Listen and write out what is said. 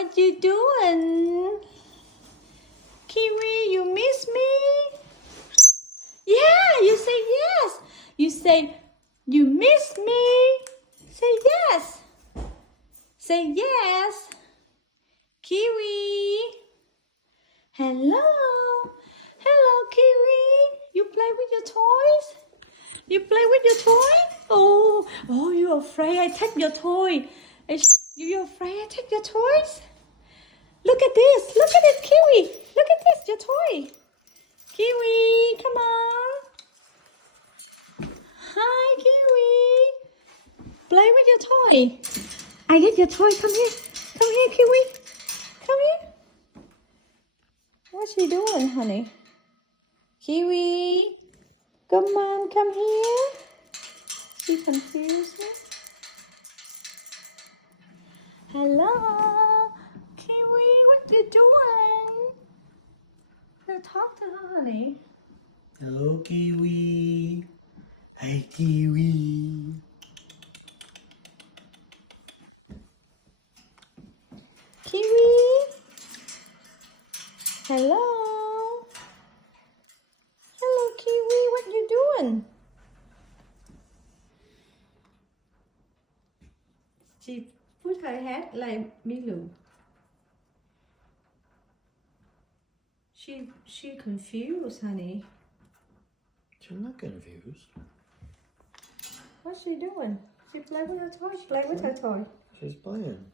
What you doing? Kiwi, you miss me? Yeah, you say yes. You say, you miss me. Say yes. Say yes. Kiwi. Hello. Hello, Kiwi. You play with your toys? You play with your toy? Oh, you're afraid I take your toy. You're afraid I take your toys? Look at this. Look at it, Kiwi. Look at this, your toy. Kiwi, come on. Hi, Kiwi. Play with your toy. I get your toy. Come here. Come here, Kiwi. Come here. What's she doing, honey? Kiwi. Come on, come here. She confused me. Hello. Kiwi, what you doing? Talk to her, honey. Hello, Kiwi. Hey, Kiwi. Kiwi. Hello. Hello, Kiwi. What you doing? She put her head like Milu. She confused, honey. She's not confused. What's she doing? She play with her toy. She play with her toy. She's playing.